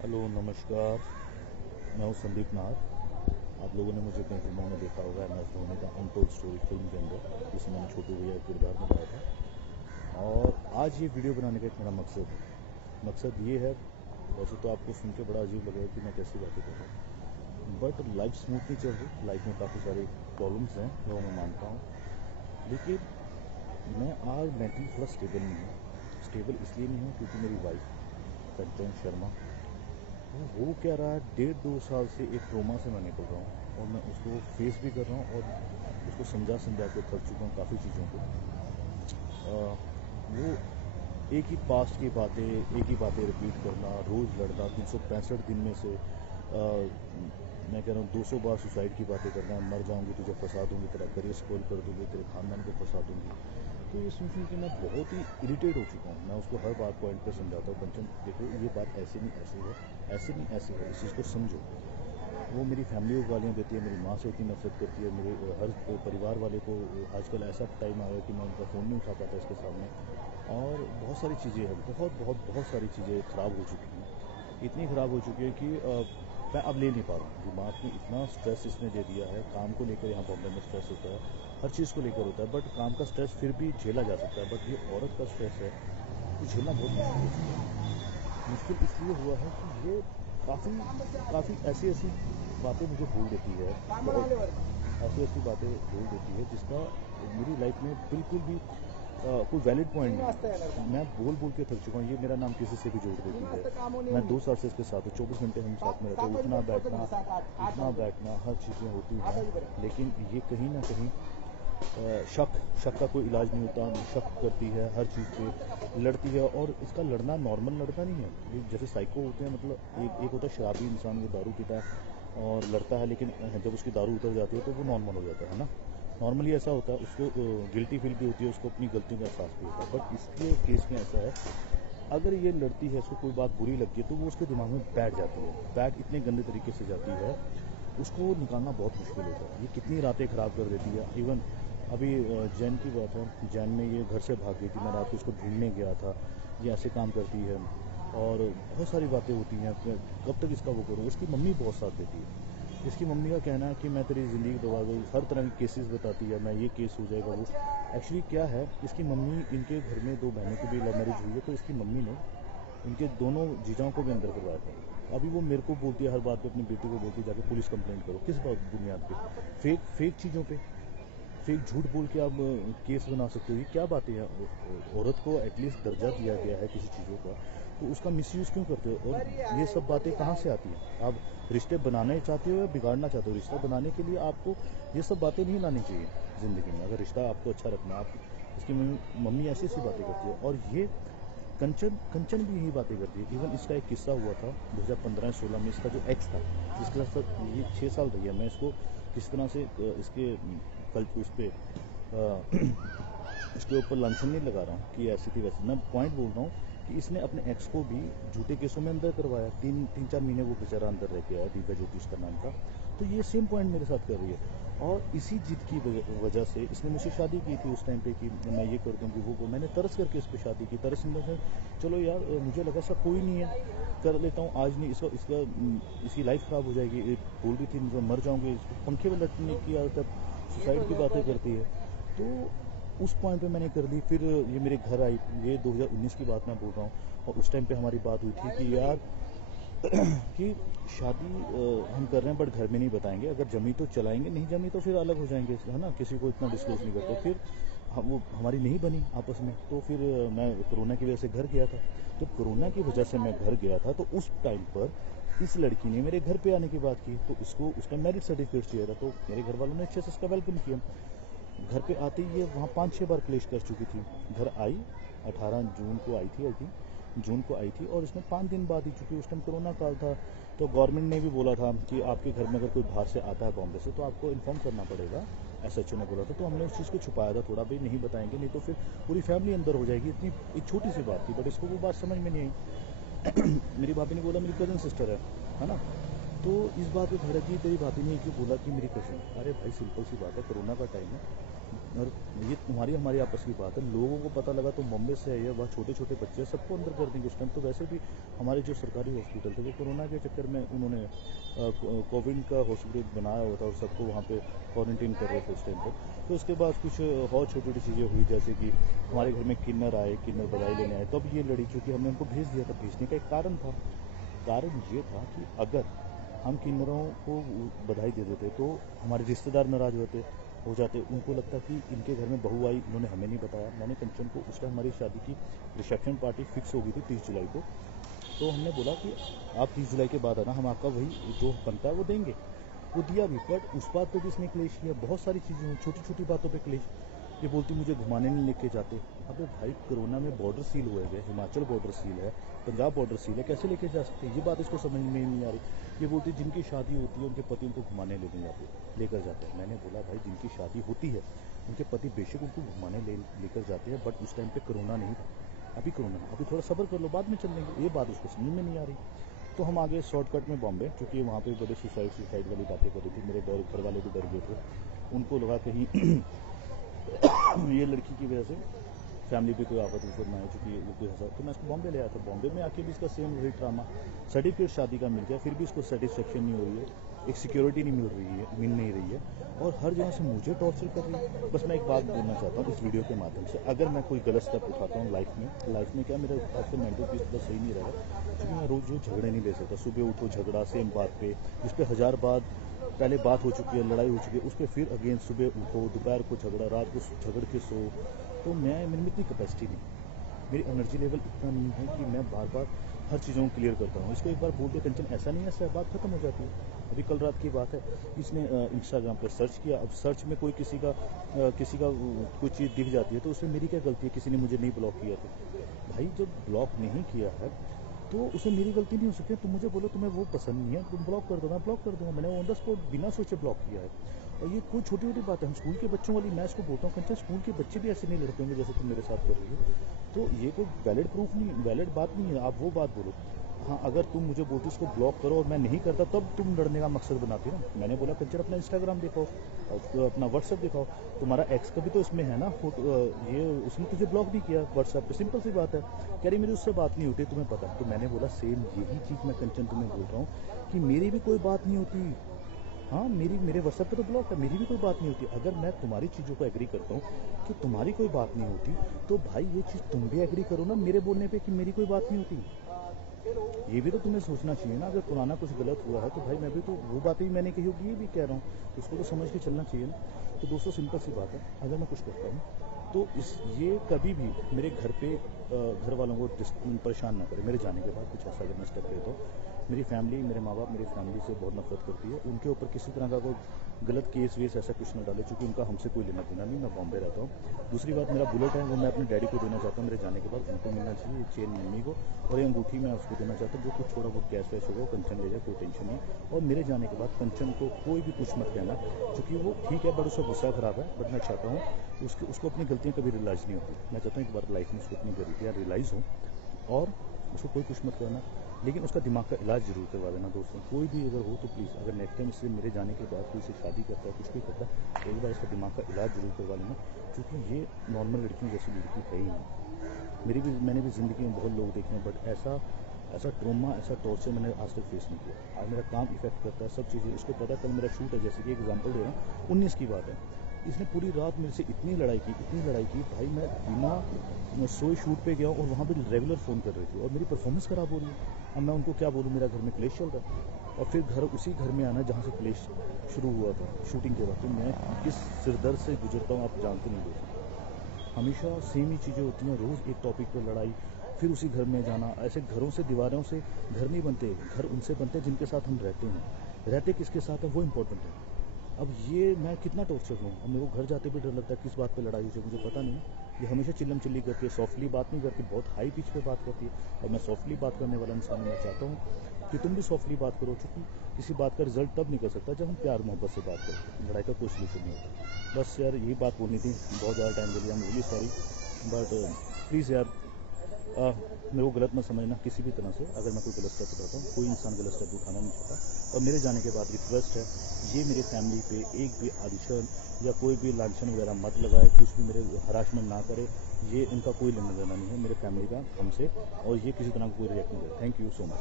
Hello नमस्कार। मैं हूँ संदीप नाथ। आप लोगों ने मुझे कई फिल्मों में देखा होगा, एम एस धोनी का अनटोल्ड स्टोरी फिल्म के अंदर, जिसमें मैंने छोटू भैया का किरदार निभाया था। और आज ये वीडियो बनाने का एक मेरा मकसद ये है। वैसे तो आपको सुन के बड़ा अजीब लगेगा कि मैं कैसी बातें कर रहा हूँ, बट लाइफ स्मूथ नहीं चल रही। लाइफ में काफ़ी सारे प्रॉब्लम्स हैं जो मैं मानता हूँ, लेकिन मैं आज मेंटली थोड़ा स्टेबल नहीं हूँ। स्टेबल इसलिए नहीं हूँ क्योंकि मेरी वाइफ कंचन शर्मा, वो क्या रहा है, 1.5-2 साल से एक ट्रोमा से मैं निकल रहा हूँ और मैं उसको फेस भी कर रहा हूँ और उसको समझा के थक चुका हूँ काफ़ी चीज़ों को। वो एक ही पास्ट की बातें, एक ही बातें रिपीट करना, रोज़ लड़ना, 365 दिन में से मैं कह रहा हूँ 200 बार सुसाइड की बातें करना, मर जाऊंगी तुझे फंसा दूंगी, तेरा करियर स्पॉइल कर दूंगी, तेरे खानदान को फंसा दूंगी। तो ये सुन के मैं बहुत ही इरिटेट हो चुका हूँ। मैं उसको हर बात पॉइंट पे समझाता हूँ, कंचन देखो ये बात ऐसे नहीं ऐसी है, ऐसे नहीं ऐसी है, इस चीज़ को समझो। वो मेरी फैमिली को गालियाँ देती है, मेरी माँ से इतनी नफरत करती है, मेरे हर परिवार वाले को। आजकल ऐसा टाइम आया कि मैं उनका फ़ोन नहीं उठा पाता इसके सामने। और बहुत सारी चीज़ें हैं, बहुत सारी चीज़ें ख़राब हो चुकी हैं। इतनी ख़राब हो चुकी है कि मैं अब ले नहीं पा रहा हूँ। दिमाग में इतना स्ट्रेस इसने दे दिया है। काम को लेकर यहाँ बॉम्बे में स्ट्रेस होता है, हर चीज़ को लेकर होता है, बट काम का स्ट्रेस फिर भी झेला जा सकता है। बट ये औरत का स्ट्रेस है, ये झेलना बहुत मुश्किल हो चुका है। मुश्किल इसलिए हुआ है कि ये काफ़ी ऐसी ऐसी बातें मुझे बोल देती है, बहुत ऐसी ऐसी बातें बोल देती है जिसका मेरी लाइफ में बिल्कुल भी कोई वैलिड पॉइंट नहीं। मैं बोल बोल के थक चुका हूँ। ये मेरा नाम किसी से भी जोड़ देती है। मैं 2 साल से इसके साथ हूँ, 24 घंटे हम साथ में रहते हैं, उठना बैठना हर चीज़ें होती हैं। लेकिन ये कहीं ना कहीं शक का कोई इलाज नहीं होता। शक करती है, हर चीज़ पे लड़ती है। और इसका लड़ना नॉर्मल लड़का नहीं है। ये जैसे साइको होते हैं, मतलब एक होता है शराबी इंसान, वो दारू पीता है और लड़ता है, लेकिन जब उसकी दारू उतर जाती है तो वो नॉर्मल हो जाता है ना। नॉर्मली ऐसा होता है, उसको गिल्टी फील भी होती है, उसको अपनी गलतियों का एहसास भी होता है। बट इसके केस में ऐसा है, अगर ये लड़ती है, उसको कोई बात बुरी लगती है तो वो उसके दिमाग में बैठ जाती है। बैठ इतने गंदे तरीके से जाती है, उसको निकालना बहुत मुश्किल होता है। ये कितनी रातें ख़राब कर देती है। इवन अभी जैन की बात है, जैन में ये घर से भाग गई थी, मैं रात को उसको ढूंढने गया था। ये ऐसे काम करती है और बहुत सारी बातें होती हैं। कब तक इसका वो करूँ। इसकी मम्मी बहुत साथ देती है। इसकी मम्मी का कहना है कि मैं तेरी ज़िंदगी दबा गई, हर तरह के केसेस बताती है, मैं ये केस हो जाएगा वो। एक्चुअली क्या है, इसकी मम्मी, इनके घर में 2 बहनों की भी लव मैरिज हुई है, तो इसकी मम्मी ने इनके दोनों जीजाओं को भी अंदर करवाया था। अभी वो मेरे को बोलती है, हर बात पे अपनी बेटी को बोलती है जाके पुलिस कंप्लेंट करो। किस बात बुनियाद पे? फेक चीज़ों पे, फेक झूठ बोल के आप केस बना सकते हो। ये क्या बातें हैं? औरत को एटलीस्ट दर्जा दिया गया है किसी चीज़ों का, तो उसका मिसयूज़ क्यों करते हो? और ये सब बातें कहाँ से आती हैं? आप रिश्ते बनाना चाहते हो या बिगाड़ना चाहते हो? रिश्ता बनाने के लिए आपको ये सब बातें नहीं लानी चाहिए ज़िंदगी में, अगर रिश्ता आपको अच्छा रखना है। आप इसकी मम्मी ऐसी ऐसी बातें करती है। और ये कंचन भी यही बातें करती है। इवन इसका एक किस्सा हुआ था 2015-16 में। इसका जो एक्स था, जिसके साथ ये 6 साल रही है, मैं इसको किस तरह से इसके कल उस पर इसके ऊपर लांछन नहीं लगा रहा हूँ कि ऐसी थी वैसी। मैं पॉइंट बोल रहा हूँ कि इसने अपने एक्स को भी झूठे केसों में अंदर करवाया। 3-4 महीने वो बेचारा अंदर रह के आया, दिव्या ज्योति उसका नाम था। तो ये सेम पॉइंट मेरे साथ कर रही है। और इसी जिद की वजह से इसने मुझसे शादी की थी उस टाइम पे कि मैं ये कर दूंगी वो मैंने तरस करके इस पर शादी की। तरस इन से चलो यार, मुझे लगा ऐसा कोई नहीं है, कर लेता हूँ। आज नहीं, इसकी लाइफ ख़राब हो जाएगी। बोल रही थी मुझे मर जाऊंगी, पंखे में लटने की आदत, सुसाइड की बातें करती है। तो उस पॉइंट पे मैंने कर ली। फिर ये मेरे घर आई, ये 2019 की बात मैं बोल रहा हूँ। और उस टाइम पे हमारी बात हुई थी कि यार कि शादी हम कर रहे हैं, बट घर में नहीं बताएंगे। अगर जमी तो चलाएंगे, नहीं जमी तो फिर अलग हो जाएंगे, है ना। किसी को इतना डिस्क्लोज नहीं करते। फिर वो हमारी नहीं बनी आपस में। तो फिर मैं कोरोना की वजह से घर गया था। जब कोरोना की वजह से मैं घर गया था तो उस टाइम पर इस लड़की ने मेरे घर पे आने की बात की। तो इसको उस टाइम मैरिज सर्टिफिकेट चाहिए था, तो मेरे घर वालों ने अच्छे से इसका वेलकम किया। घर पे आते ही ये वहाँ 5-6 बार क्लेश कर चुकी थी। घर आई 18 जून को आई थी, आई थी जून को आई थी, और इसमें 5 दिन बाद ही, चूँकि उस टाइम कोरोना काल था, तो गवर्नमेंट ने भी बोला था कि आपके घर में अगर कोई बाहर से आता है बॉम्बे से तो आपको इन्फॉर्म करना पड़ेगा। एसएचओ ने बोला था। तो हमने उस चीज़ को छुपाया था थोड़ा, भाई नहीं बताएंगे, नहीं तो फिर पूरी फैमिली अंदर हो जाएगी। इतनी एक छोटी सी बात थी, बट इसको वो बात समझ में नहीं आई। मेरी भाभी ने बोला मेरी कज़न सिस्टर है ना। तो इस बात पे भड़क गई, तेरी भाभी ने क्यों बोला कि मेरी कज़न? अरे भाई सिंपल सी बात है, कोरोना का टाइम है, और ये तुम्हारी हमारी आपस की बात है। लोगों को पता लगा तो बॉम्बे से है, वहाँ छोटे छोटे बच्चे सबको अंदर कर देंगे। उस टाइम तो वैसे भी हमारे जो सरकारी हॉस्पिटल थे वो कोरोना के चक्कर में उन्होंने कोविड का हॉस्पिटल बनाया हुआ था और सबको वहाँ पे क्वारंटीन कर रहे थे उस टाइम पर। तो उसके बाद कुछ और छोटी छोटी चीज़ें हुई, जैसे कि हमारे घर में किन्नर आए, किन्नर बधाई लेने आए। तब ये लड़ी, क्योंकि हमने उनको भेज दिया था। भेजने का एक कारण था, कारण ये था कि अगर हम किन्नरों को बधाई दे देते तो हमारे रिश्तेदार नाराज हो जाते। उनको लगता कि इनके घर में बहू आई, इन्होंने हमें नहीं बताया। मैंने कंचन को, उस टाइम हमारी शादी की रिसेप्शन पार्टी फिक्स हो गई थी 30 जुलाई को। तो हमने बोला कि आप 30 जुलाई के बाद आना, हम आपका वही जो बनता है वो देंगे। वो दिया भी, बट उस बात पर भी इसने क्लेश किया। बहुत सारी चीज़ें हुई, छोटी छोटी बातों पर क्लेश। ये बोलती मुझे घुमाने नहीं लेके जाते। अबे भाई, कोरोना में बॉर्डर सील हुए गए, हिमाचल बॉर्डर सील है, पंजाब बॉर्डर सील है, कैसे लेके जा सकते हैं? ये बात इसको समझ में नहीं आ रही। ये बोलती जिनकी शादी होती है उनके पति उनको घुमाने लेकर जाते हैं। मैंने बोला भाई, जिनकी शादी होती है उनके पति बेशक उनको घुमाने लेकर जाते हैं, बट उस टाइम पे कोरोना नहीं था। अभी कोरोना, अभी थोड़ा सब्र कर लो, बाद में चल लेंगे। ये बात उसको समझ में नहीं आ रही। तो हम आगे शॉर्टकट में बॉम्बे, क्योंकि वहाँ पे बड़े सुसाइड वाली बातें कर रही थी। मेरे घर वाले भी डर गए थे। उनको लगा कहीं ये लड़की की वजह से फैमिली पे कोई आफत ना है, चूँकि वो कोई हंसा। तो मैं इसको बॉम्बे ले आया था। बॉम्बे में आके भी इसका सेम वही ड्रामा। सर्टिफिकेट शादी का मिल गया, फिर भी इसको सेटिस्फेक्शन नहीं हो रही है, एक सिक्योरिटी नहीं मिल नहीं रही है, और हर जगह से मुझे टॉर्चर कर रही है। बस मैं एक बात बोलना चाहता हूँ इस वीडियो के माध्यम से, अगर मैं कोई गलत स्टेप उठाता हूँ लाइफ में क्या मेरा आजकल मेंटल पीस थोड़ा सही नहीं रहा, क्योंकि मैं रोज़ झगड़े नहीं ले सकता। सुबह उठो झगड़ा सेम बात पे, जिस पे 1000 बार पहले बात हो चुकी है, लड़ाई हो चुकी है, उस पर फिर अगेन सुबह उठो, दोपहर को झगड़ा, रात को झगड़ के सो। तो मेरे में इतनी कैपेसिटी नहीं, मेरी एनर्जी लेवल इतना नहीं है कि मैं बार बार हर चीज़ों को क्लियर करता हूँ। इसको एक बार बोल दे कंचन ऐसा नहीं है, ऐसा बात खत्म हो जाती है। अभी कल रात की बात है, इसने इंस्टाग्राम पर सर्च किया। अब सर्च में कोई किसी का कोई चीज़ दिख जाती है तो उसमें मेरी क्या गलती है? किसी ने मुझे नहीं ब्लॉक किया था। भाई जब ब्लॉक नहीं किया है तो उसमें मेरी गलती नहीं हो सकती। तुम मुझे बोलो तुम्हें वो पसंद नहीं है, तुम ब्लॉक कर दो, मैं ब्लॉक कर दूंगा। मैंने ऑन द स्पॉट बिना सोचे ब्लॉक किया है। और ये कोई छोटी छोटी बात है, हम स्कूल के बच्चों वाली। मैं इसको बोलता हूँ कंचन, स्कूल के बच्चे भी ऐसे नहीं लड़ते होंगे जैसे तुम मेरे साथ कर रही हो। तो ये कोई वैलिड प्रूफ नहीं, वैलिड बात नहीं है। आप वो बात बोलो। हाँ, अगर तुम मुझे बोलती इसको ब्लॉक करो और मैं नहीं करता, तब तुम लड़ने का मकसद बनाती ना। मैंने बोला कंचन अपना इंस्टाग्राम दिखाओ, अपना व्हाट्सएप दिखाओ। तुम्हारा एक्स का भी तो इसमें है ना फोटो, ये उसने तुझे ब्लॉक भी किया व्हाट्सएप पे, सिंपल सी बात है। कह रही मेरी उससे बात नहीं होती, तुम्हें पता। तो मैंने बोला सेम यही चीज़ मैं कंचन तुम्हें बोल रहा हूँ कि मेरी भी कोई बात नहीं होती। हाँ, मेरे व्हाट्सएप पे तो ब्लॉक है, मेरी भी कोई बात नहीं होती। अगर मैं तुम्हारी चीज़ों को एग्री करता हूँ कि तुम्हारी कोई बात नहीं होती, तो भाई ये चीज़ तुम भी एग्री करो ना मेरे बोलने पे कि मेरी कोई बात नहीं होती। ये भी तो तुम्हें सोचना चाहिए ना। अगर पुराना कुछ गलत हुआ है तो भाई मैं भी तो वो बातें भी मैंने कही होगी, ये भी कह रहा हूँ, तो उसको तो समझ के चलना चाहिए ना। तो दोस्तों सिंपल सी बात है, अगर मैं कुछ करता हूँ तो ये कभी भी मेरे घर पे घर वालों को परेशान ना करे। मेरे जाने के बाद कुछ ऐसा अगर मैं स्टेप लेता हूँ, मेरी फैमिली, मेरे माँ बाप मेरी फैमिली से बहुत नफरत करती है। उनके ऊपर किसी तरह का कोई गलत केस वेस ऐसा कुछ ना डाले, क्योंकि उनका हमसे कोई लेना देना नहीं। मैं बॉम्बे रहता हूँ। दूसरी बात, मेरा बुलेट है वो मैं अपने डैडी को देना चाहता हूँ। मेरे जाने के बाद उनको मिलना चाहिए। ये चेन मम्मी को और ये अंगूठी मैं उसको देना चाहता हूँ। जो कुछ थोड़ा बहुत कैश वैश होगा कंचन ले जाए, कोई टेंशन नहीं। और मेरे जाने के बाद कंचन को कोई भी कुछ मत कहना, क्योंकि वो ठीक है बट उसका गुस्सा खराब है। बट मैं चाहता हूँ उसको अपनी गलतियाँ कभी रियलाइज़ नहीं होती। मैं चाहता हूँ एक बार लाइफ में उसको अपनी गलतियाँ रियलाइज़ हो, और उसको कोई कुछ मत करना, लेकिन उसका दिमाग का इलाज जरूर करवा देना। दोस्तों कोई भी अगर हो तो प्लीज़, अगर नेक्स्ट टाइम इससे मेरे जाने के बाद कोई से शादी करता है, कुछ भी करता है, तो एक बार इसका दिमाग का इलाज जरूर करवा लेना, क्योंकि ये नॉर्मल लड़कियों जैसी लड़की है ही नहीं। मैंने भी ज़िंदगी में बहुत लोग देखे हैं, बट ऐसा ट्रोमा, ऐसा टॉर्चर मैंने आज तक फेस नहीं किया। आज मेरा काम इफेक्ट करता है, सब चीज़ें इसको पता है। कल मेरा शूट है, जैसे कि एग्जांपल दे रहा हूँ, 19 की बात है। इसने पूरी रात मेरे से इतनी लड़ाई की भाई, मैं बिना सोए शूट पे गया और वहाँ पे रेगुलर फ़ोन कर रही थी, और मेरी परफॉर्मेंस ख़राब हो रही है। अब मैं उनको क्या बोलूँ, मेरा घर में क्लेश चल रहा है, और फिर उसी घर में आना जहाँ से क्लेश शुरू हुआ था शूटिंग के बाद। तो मैं किस सिरदर्द से गुजरता हूँ आप जानते नहीं दोस्तों। हमेशा सेम ही चीज़ें होती हैं, रोज़ एक टॉपिक पर लड़ाई, फिर उसी घर में जाना। ऐसे घरों से, दीवारों से घर नहीं बनते, घर उनसे बनते हैं जिनके साथ हम रहते हैं। रहते किसके साथ है वो इम्पोर्टेंट है। अब ये मैं कितना टॉर्चर हूँ, अब मेरे को घर जाते भी डर लगता है किस बात पे लड़ाई हुई, मुझे पता नहीं। ये हमेशा चिल्लम चिल्ली करके सॉफ्टली बात नहीं करती, बहुत हाई पिच पे बात करती है, और मैं सॉफ्टली बात करने वाला इंसान हूँ। मैं चाहता हूँ कि तुम भी सॉफ्टली बात करो, क्योंकि किसी बात का रिजल्ट तब निकल सकता है जब हम प्यार मोहब्बत से बात करें। लड़ाई का कोई सोल्यूशन नहीं होता। बस यार यही बात बोलनी थी, बहुत ज़्यादा टाइम ले लिया, I am really sorry, but please यार मेरे को गलत मत समझना किसी भी तरह से। अगर मैं कोई गलत स्टेप उठाता हूँ, कोई इंसान गलत स्टेप उठाना नहीं चाहता। और मेरे जाने के बाद रिक्वेस्ट है, ये मेरे फैमिली पे एक भी आलिशान या कोई भी लांछन वगैरह मत लगाए, कुछ भी मेरे हरासमेंट ना करे। ये इनका कोई लेना देना नहीं है मेरे फैमिली का हमसे, और ये किसी तरह का कोई रिएक्ट नहीं करे। Thank you so much.